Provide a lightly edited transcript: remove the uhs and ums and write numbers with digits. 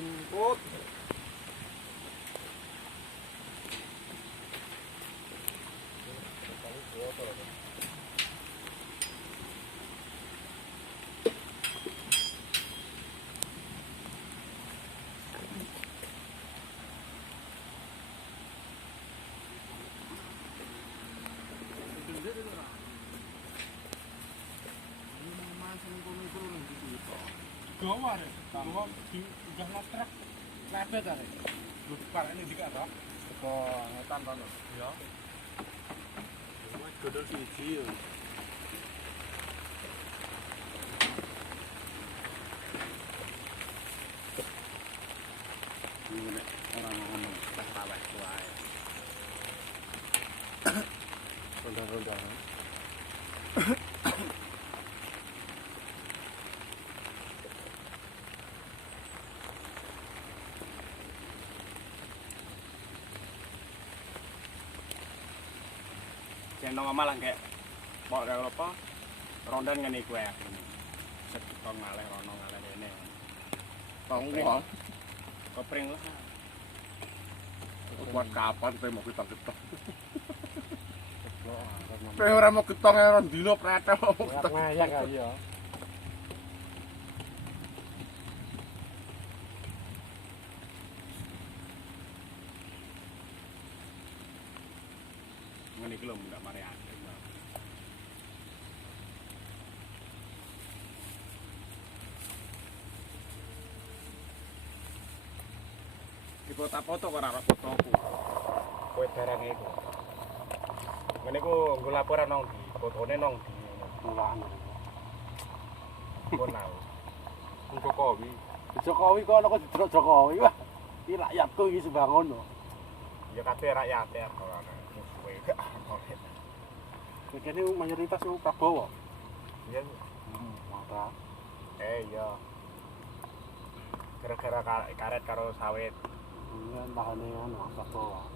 jemput. Gawa deh, gawa di udah ngetrak lebet ada. Lu parane dik ora? Teko ngetan kono. Ya. Wes godol siji yo. Ini nek ora ngono, tak taweh wae. Ronda-ronda. Gendong omah lah kayak pok kaya apa rondan ngene iku ya. Setong ngaleh rono ngaleh rene. Tong wong. Kopring lah. Kuat kapan kowe mau ketong-ketong. Kowe ora mau ketong ora dino pretel mau ketong. Ngayak kali ya. Ngene iki lho ndak mari akeh. Di foto-foto kok ora fotoku. Kowe barang iku. Ngene iku nggo laporan nang ndi? Fotone nang ndi ngono. Pulaan. Konal. Jokowi. Jokowi kok ana kok didelok Jokowi. Wah, iki rakyatku iki sembangun lho. Ya kabeh rakyat ya ora musuhe gak. Kene mayoritas Prabowo. Iya. Maka. Iya. Gara-gara karet karo sawit. Iya, bahane anu Prabowo.